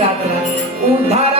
प्रार्थना उद्धाराया